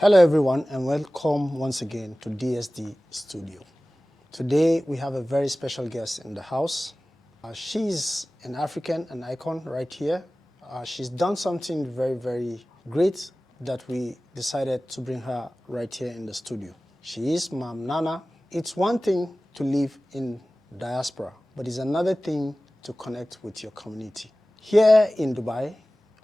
Hello everyone and welcome once again to DSD Studio. Today we have a very special guest in the house. She's an African, an icon right here. She's done something very great that we decided to bring her right here in the studio. She is Ma'am Nana. It's one thing to live in diaspora, but it's another thing to connect with your community. Here in Dubai,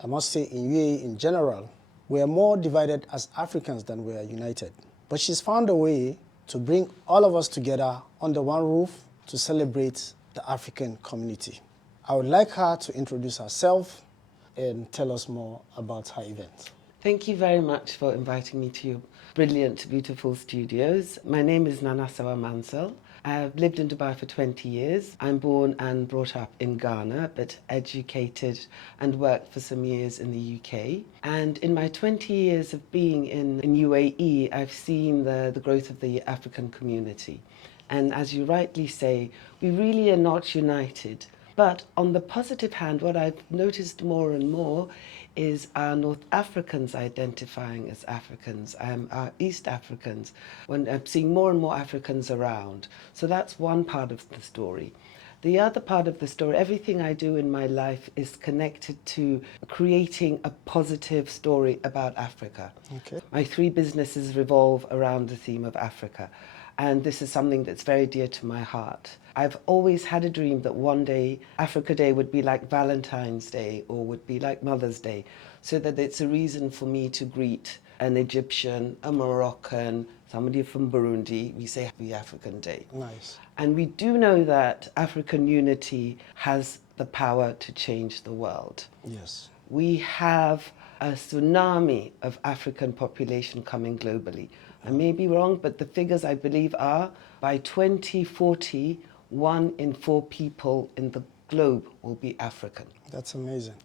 I must say in UAE in general, we are more divided as Africans than we are united. But she's found a way to bring all of us together under one roof to celebrate the African community. I would like her to introduce herself and tell us more about her event. Thank you very much for inviting me to your brilliant, beautiful studios. My name is Nana Sawa Mansell. I've lived in Dubai for 20 years. I'm born and brought up in Ghana, but educated and worked for some years in the UK. And in my 20 years of being in UAE, I've seen the growth of the African community. And as you rightly say, we really are not united. But on the positive hand, what I've noticed more and more is our North Africans identifying as Africans, our East Africans, when I'm seeing more and more Africans around. So that's one part of the story. The other part of the story, everything I do in my life is connected to creating a positive story about Africa. Okay. My 3 businesses revolve around the theme of Africa. And this is something that's very dear to my heart. I've always had a dream that one day Africa Day would be like Valentine's Day or would be like Mother's Day, so that it's a reason for me to greet an Egyptian, a Moroccan, somebody from Burundi. We say Happy African Day. Nice. And we do know that African unity has the power to change the world. Yes. We have a tsunami of African population coming globally. I may be wrong, but the figures I believe are by 2040, 1 in 4 people in the globe will be African. That's amazing.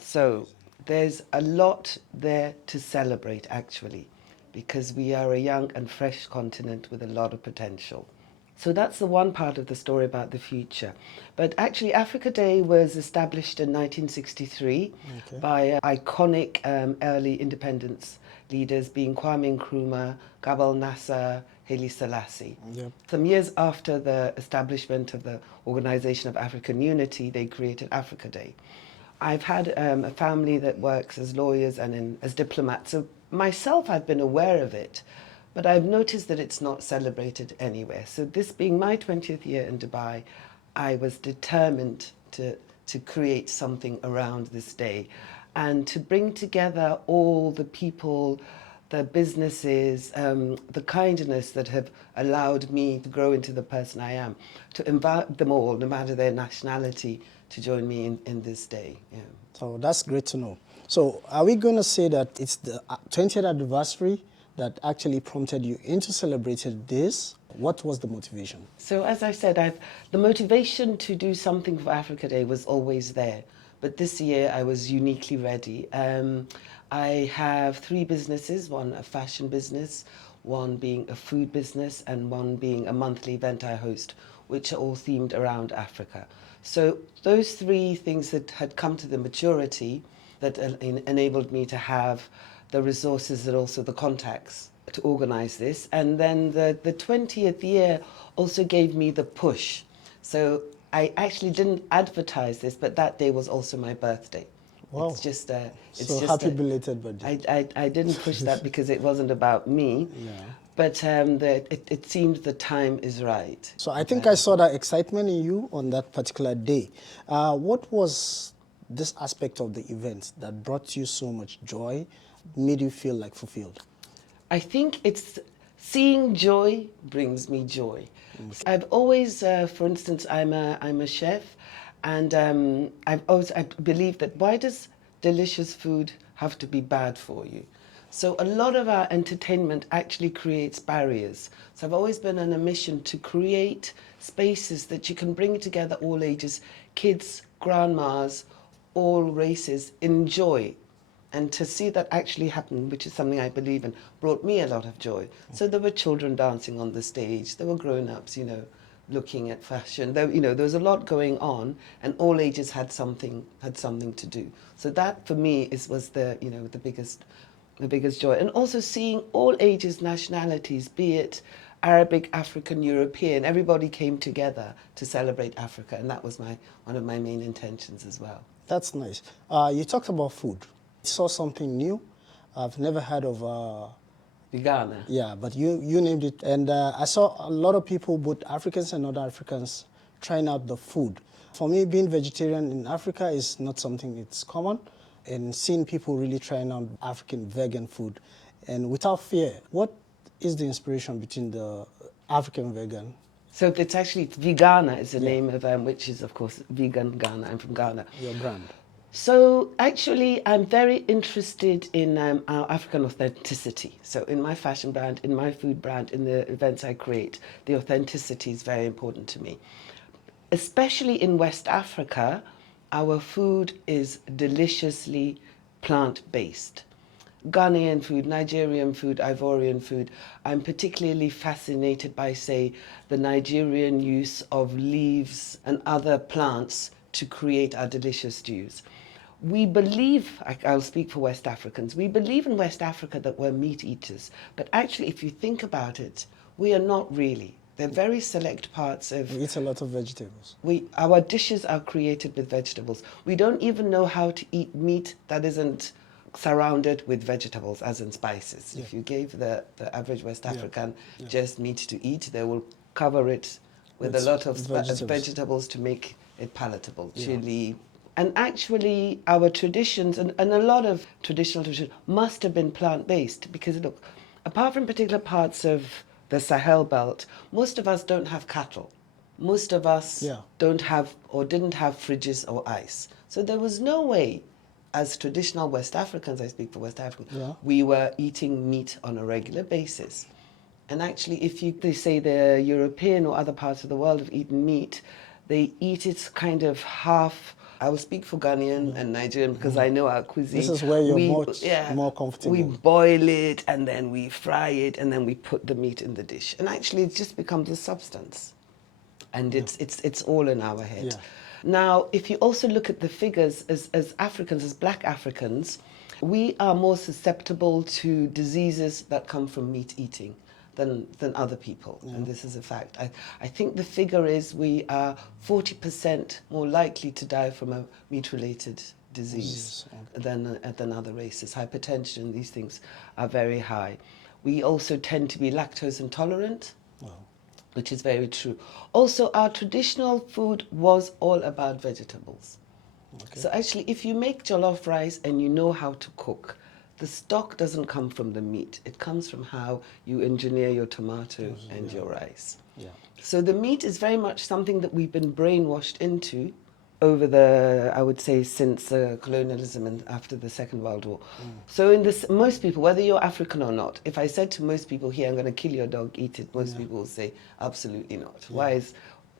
So there's a lot there to celebrate, actually, because we are a young and fresh continent with a lot of potential. So that's the one part of the story about the future. But actually, Africa Day was established in 1963 by iconic early independence leaders being Kwame Nkrumah, Gabal Nasser, Haile Selassie. Yep. Some years after the establishment of the Organization of African Unity, they created Africa Day. I've had a family that works as lawyers and as diplomats, so myself I've been aware of it, but I've noticed that it's not celebrated anywhere. So this being my 20th year in Dubai, I was determined to create something around this day and to bring together all the people, the businesses, the kindness that have allowed me to grow into the person I am, to invite them all, no matter their nationality, to join me in this day. Yeah. So that's great to know. So are we going to say that it's the 20th anniversary that actually prompted you into celebrating this? What was the motivation? So as I said, the motivation to do something for Africa Day was always there. But this year I was uniquely ready. I have 3 businesses, one a fashion business, one being a food business, and one being a monthly event I host, which are all themed around Africa. So those 3 things that had come to the maturity that enabled me to have the resources and also the contacts to organize this. And then the 20th year also gave me the push. So I actually didn't advertise this, but that day was also my birthday. Wow. It's just happy belated birthday. I didn't push that because it wasn't about me. Yeah. But it seemed the time is right. So I think I saw that excitement in you on that particular day. What was this aspect of the event that brought you so much joy, made you feel like fulfilled? I think it's seeing joy brings me joy. I've always, for instance, I'm a chef, and I believe that why does delicious food have to be bad for you? So a lot of our entertainment actually creates barriers. So I've always been on a mission to create spaces that you can bring together all ages, kids, grandmas, all races, enjoy. And to see that actually happen, which is something I believe in, brought me a lot of joy. So there were children dancing on the stage, there were grown-ups, looking at fashion. There was a lot going on, and all ages had something to do. So that for me was the biggest the biggest joy. And also seeing all ages, nationalities, be it Arabic, African, European, everybody came together to celebrate Africa, and that was one of my main intentions as well. That's nice. You talked about food. I saw something new. I've never heard of. Ghana. Yeah, but you named it, and I saw a lot of people, both Africans and non-Africans, trying out the food. For me, being vegetarian in Africa is not something it's common, and seeing people really trying out African vegan food, and without fear. What is the inspiration between the African vegan? So it's Vegana is the Yeah. name of which is of course vegan Ghana. I'm from Ghana. Your brand. So actually, I'm very interested in our African authenticity. So in my fashion brand, in my food brand, in the events I create, the authenticity is very important to me. Especially in West Africa, our food is deliciously plant-based. Ghanaian food, Nigerian food, Ivorian food. I'm particularly fascinated by, say, the Nigerian use of leaves and other plants to create our delicious stews. We believe, I'll speak for West Africans, we believe in West Africa that we're meat eaters, but actually if you think about it, we are not really. They're very select parts of... We eat a lot of vegetables. Our dishes are created with vegetables. We don't even know how to eat meat that isn't surrounded with vegetables, as in spices. Yeah. If you gave the average West African Yeah. just meat to eat, they will cover it with a lot of vegetables. to make it palatable. Yeah. Chili. And actually, our traditions, and a lot of traditional traditions, must have been plant-based because, look, apart from particular parts of the Sahel belt, most of us don't have cattle. Most of us don't have or didn't have fridges or ice. So there was no way, as traditional West Africans, I speak for West Africans, we were eating meat on a regular basis. And actually, if they say the European or other parts of the world have eaten meat, they eat it kind of half. I will speak for Ghanaian and Nigerian because I know our cuisine. This is where you're more comfortable. We boil it and then we fry it and then we put the meat in the dish. And actually it just becomes a substance. And it's all in our head. Yeah. Now, if you also look at the figures as Africans, as black Africans, we are more susceptible to diseases that come from meat eating than other people, and this is a fact. I think the figure is we are 40% more likely to die from a meat-related disease than other races. Hypertension, these things are very high. We also tend to be lactose intolerant, which is very true. Also, our traditional food was all about vegetables. Okay. So actually, if you make jollof rice and you know how to cook, the stock doesn't come from the meat. It comes from how you engineer your tomato and your rice. Yeah. So the meat is very much something that we've been brainwashed into over I would say, since colonialism and after the Second World War. So most people, whether you're African or not, if I said to most people here, I'm going to kill your dog, eat it, most people will say, absolutely not. Yeah.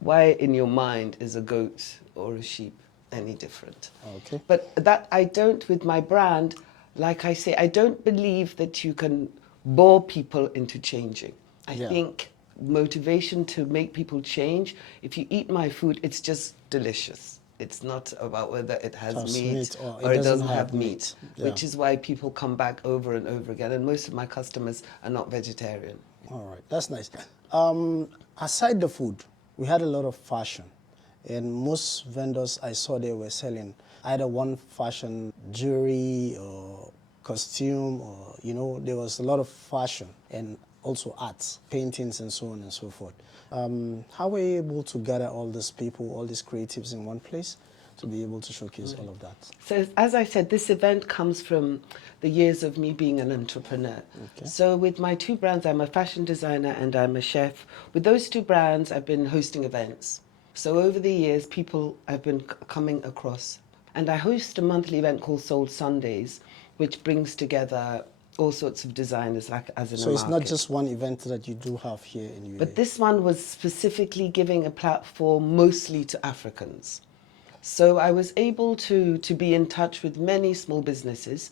Why in your mind is a goat or a sheep any different? Okay. But that I don't, with my brand, like I say, I don't believe that you can bore people into changing. I think motivation to make people change, if you eat my food, it's just delicious. It's not about whether it has meat or it doesn't have meat, which is why people come back over and over again. And most of my customers are not vegetarian. All right, that's nice. Aside the food, we had a lot of fashion. And most vendors I saw they were selling either one fashion jewelry or costume, or there was a lot of fashion and also arts, paintings and so on and so forth. How were you able to gather all these people, all these creatives in one place to be able to showcase all of that? So as I said, this event comes from the years of me being an entrepreneur. Okay. So with my two brands, I'm a fashion designer and I'm a chef. With those two brands, I've been hosting events. So over the years, people have been coming across. And I host a monthly event called Soul Sundays, which brings together all sorts of designers, like as in a market. So it's not just one event that you do have here in UAE? But this one was specifically giving a platform mostly to Africans. So I was able to be in touch with many small businesses,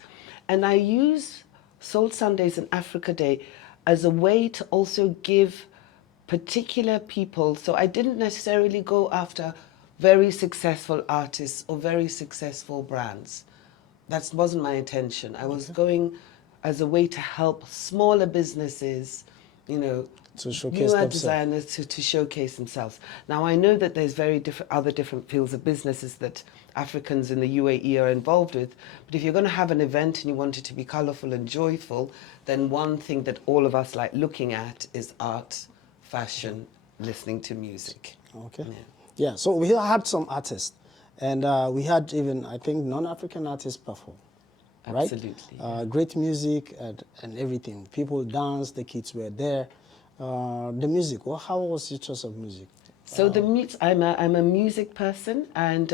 and I use Soul Sundays and Africa Day as a way to also give particular people, so I didn't necessarily go after very successful artists or very successful brands. That wasn't my intention. I was going as a way to help smaller businesses, you know, To showcase newer themselves. designers to showcase themselves. Now, I know that there's very other different fields of businesses that Africans in the UAE are involved with, but if you're going to have an event and you want it to be colourful and joyful, then one thing that all of us like looking at is art, fashion, listening to music. Okay. Yeah, so we had some artists, and we had even, I think, non-African artists perform. Right? Absolutely. Great music and everything. People danced, the kids were there. The music, well, how was your choice of music? So I'm a music person, and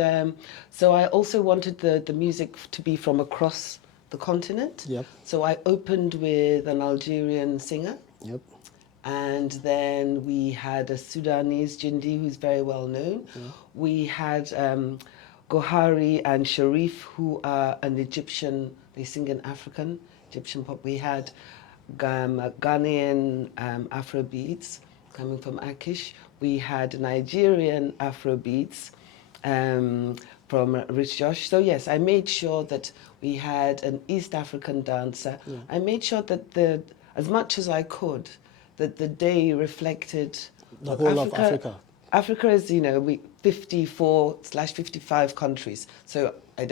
so I also wanted the music to be from across the continent. Yep. So I opened with an Algerian singer. Yep. And then we had a Sudanese Jindi who's very well known. We had Gohari and Sharif, who are an Egyptian, they sing in Egyptian pop. We had Ghanaian Afrobeats coming from Akish. We had Nigerian Afrobeats from Rich Josh. So yes, I made sure that we had an East African dancer. I made sure that as much as I could, that the day reflected The whole of Africa. Africa is, 54/55 countries. So I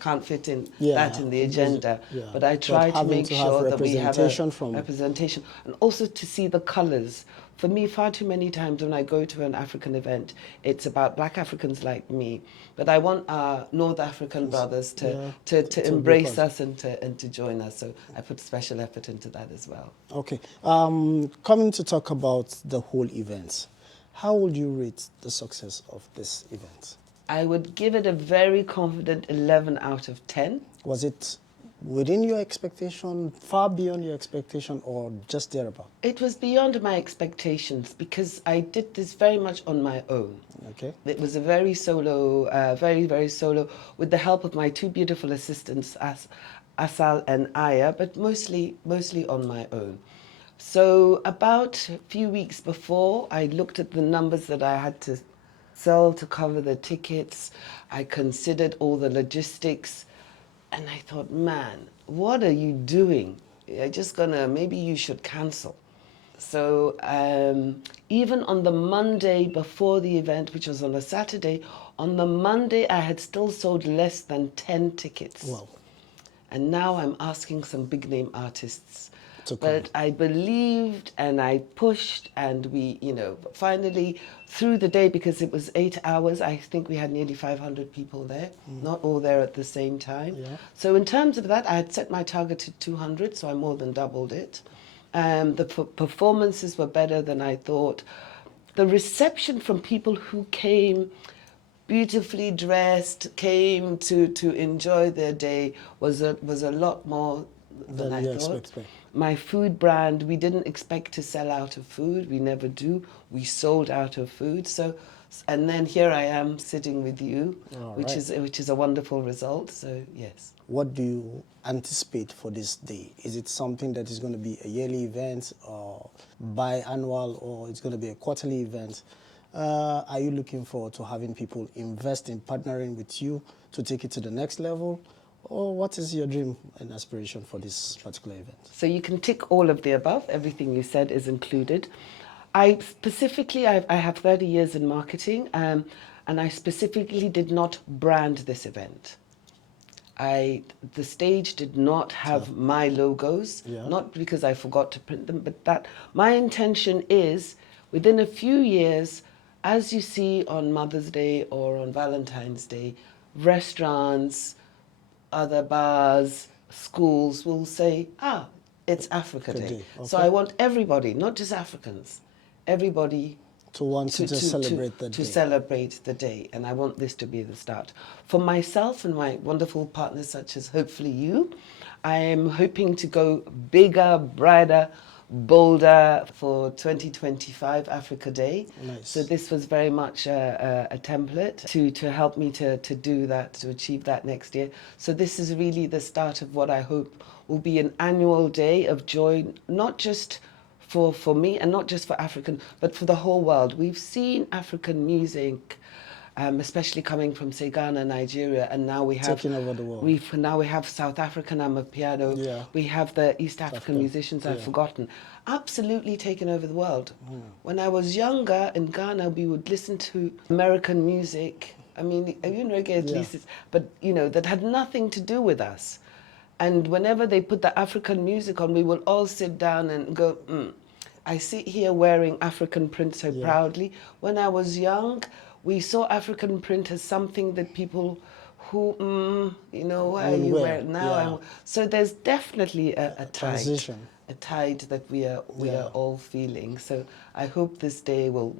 can't fit in that in the agenda. Yeah. But I try to make sure that we have a from representation. And also to see the colours. For me, far too many times when I go to an African event, it's about black Africans like me. But I want our North African brothers to embrace us and to join us. So I put special effort into that as well. Okay. Coming to talk about the whole event, how would you rate the success of this event? I would give it a very confident 11 out of 10. Was it within your expectation, far beyond your expectation, or just thereabout? It was beyond my expectations because I did this very much on my own. Okay. It was a very solo, very solo, with the help of my two beautiful assistants, Asal and Aya, but mostly on my own. So about a few weeks before, I looked at the numbers that I had to sell to cover the tickets. I considered all the logistics. And I thought, man, what are you doing? Maybe you should cancel. So even on the Monday before the event, which was on a Saturday, on the Monday I had still sold less than 10 tickets. Wow. And now I'm asking some big name artists. But But I believed and I pushed, and we, finally through the day, because it was 8 hours, I think we had nearly 500 people there, not all there at the same time. Yeah. So in terms of that, I had set my target to 200, so I more than doubled it. The performances were better than I thought. The reception from people who came beautifully dressed, came to enjoy their day was a lot more than I thought. expected. My food brand, we didn't expect to sell out of food. We never do. We sold out of food. So, and then here I am sitting with you, which is a wonderful result. So yes. What do you anticipate for this day? Is it something that is going to be a yearly event or biannual, or it's going to be a quarterly event? Are you looking forward to having people invest in partnering with you to take it to the next level? Or what is your dream and aspiration for this particular event? So you can tick all of the above. Everything you said is included. I have 30 years in marketing, and I specifically did not brand this event. The stage did not have my logos, not because I forgot to print them, but that my intention is, within a few years, as you see on Mother's Day or on Valentine's Day, restaurants, other bars, schools will say, it's Africa Day. Okay. So I want everybody, not just Africans, everybody To want to just celebrate the day. To celebrate the day. And I want this to be the start. For myself and my wonderful partners, such as hopefully you, I am hoping to go bigger, brighter, bolder for 2025 Africa Day. Nice. So this was very much a template to help me to do that, to achieve that next year. So this is really the start of what I hope will be an annual day of joy, not just for me and not just for African, but for the whole world. We've seen African music especially coming from, say, Ghana, Nigeria, and now we have taking over the world. we have South African Amapiano. Yeah. We have the East African musicians I've yeah. forgotten, absolutely taken over the world. When I was younger in Ghana, we would listen to American music. I mean, reggae at least, but that had nothing to do with us. And whenever they put the African music on, we will all sit down and go, I sit here wearing African print so proudly. When I was young, we saw African print as something that people who, why are you wearing now? So there's definitely a transition. A tide that we are all feeling. So I hope this day will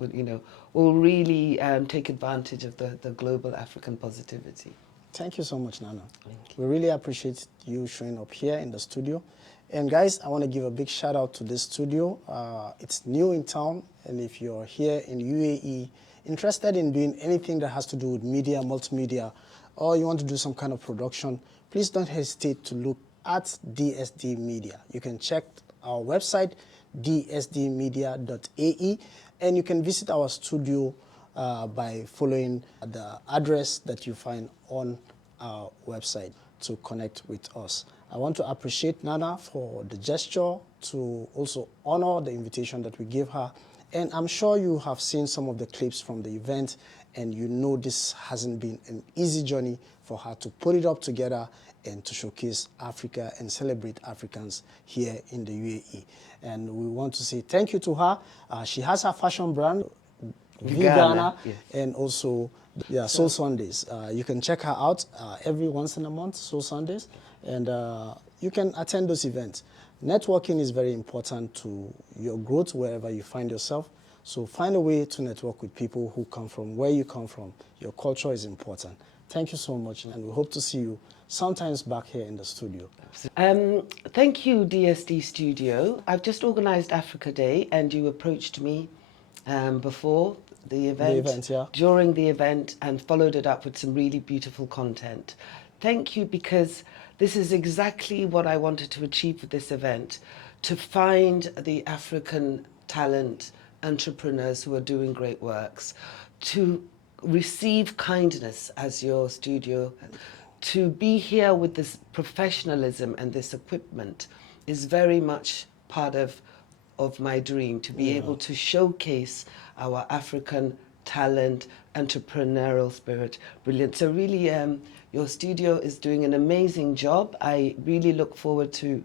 really take advantage of the global African positivity. Thank you so much, Nana. We really appreciate you showing up here in the studio. And guys, I want to give a big shout out to this studio. It's new in town, and if you're here in UAE, interested in doing anything that has to do with media, multimedia, or you want to do some kind of production, please don't hesitate to look at DSD Media. You can check our website, dsdmedia.ae, and you can visit our studio by following the address that you find on our website to connect with us. I want to appreciate Nana for the gesture to also honor the invitation that we gave her. And I'm sure you have seen some of the clips from the event, and you know this hasn't been an easy journey for her to put it up together and to showcase Africa and celebrate Africans here in the UAE. And we want to say thank you to her. She has her fashion brand, Ghana, and also Soul Sundays. You can check her out every once in a month, Soul Sundays, and you can attend those events. Networking is very important to your growth wherever you find yourself. So find a way to network with people who come from where you come from. Your culture is important. Thank you so much, and we hope to see you sometimes back here in the studio. Thank you, DSD Studio. I've just organized Africa Day, and you approached me before the event, during the event, and followed it up with some really beautiful content. Thank you, because this is exactly what I wanted to achieve with this event, to find the African talent entrepreneurs who are doing great works, to receive kindness as your studio, to be here with this professionalism and this equipment is very much part of my dream, to be able to showcase our African talent, entrepreneurial spirit. Brilliant. So really, your studio is doing an amazing job. I really look forward to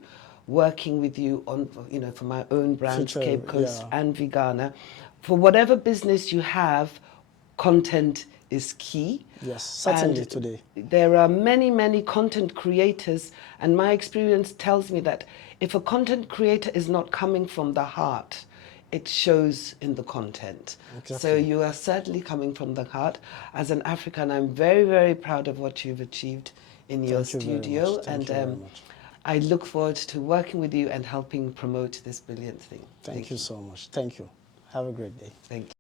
working with you on, for my own brands, Cape Coast and Vegana. For whatever business you have, content is key. Yes, certainly today. There are many, many content creators, and my experience tells me that if a content creator is not coming from the heart, it shows in the content. Exactly. So you are certainly coming from the heart. As an African, I'm very, very proud of what you've achieved in your studio. Thank you very much. I look forward to working with you and helping promote this brilliant thing. Thank you so much. Thank you. Have a great day. Thank you.